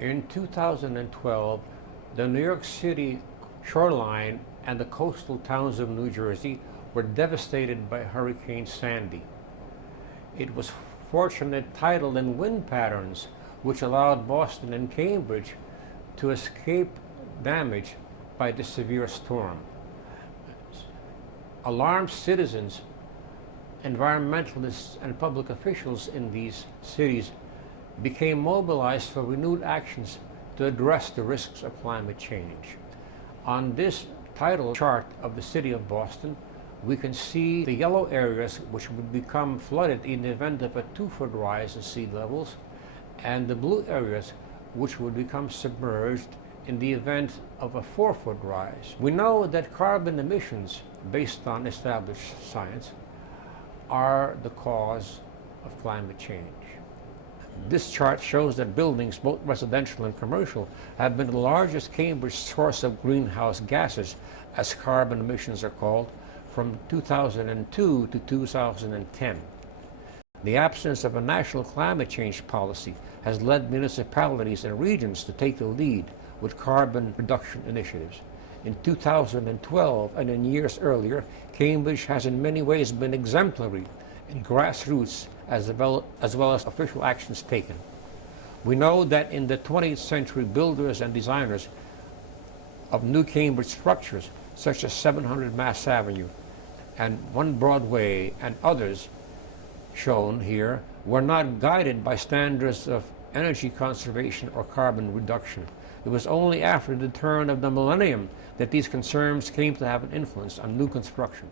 In 2012, the New York City shoreline and the coastal towns of New Jersey were devastated by Hurricane Sandy. It was fortunate tidal and wind patterns which allowed Boston and Cambridge to escape damage by the severe storm. Alarmed citizens, environmentalists, and public officials in these cities became mobilized for renewed actions to address the risks of climate change. On this tidal chart of the city of Boston, we can see the yellow areas which would become flooded in the event of a 2-foot rise in sea levels, and the blue areas which would become submerged in the event of a 4-foot rise. We know that carbon emissions, based on established science, are the cause of climate change. This chart shows that buildings, both residential and commercial, have been the largest Cambridge source of greenhouse gases, as carbon emissions are called, from 2002 to 2010. The absence of a national climate change policy has led municipalities and regions to take the lead with carbon reduction initiatives. In 2012 and in years earlier, Cambridge has in many ways been exemplary in grassroots as well as official actions taken. We know that in the 20th century, builders and designers of new Cambridge structures, such as 700 Mass Avenue and 1 Broadway and others shown here, were not guided by standards of energy conservation or carbon reduction. It was only after the turn of the millennium that these concerns came to have an influence on new construction.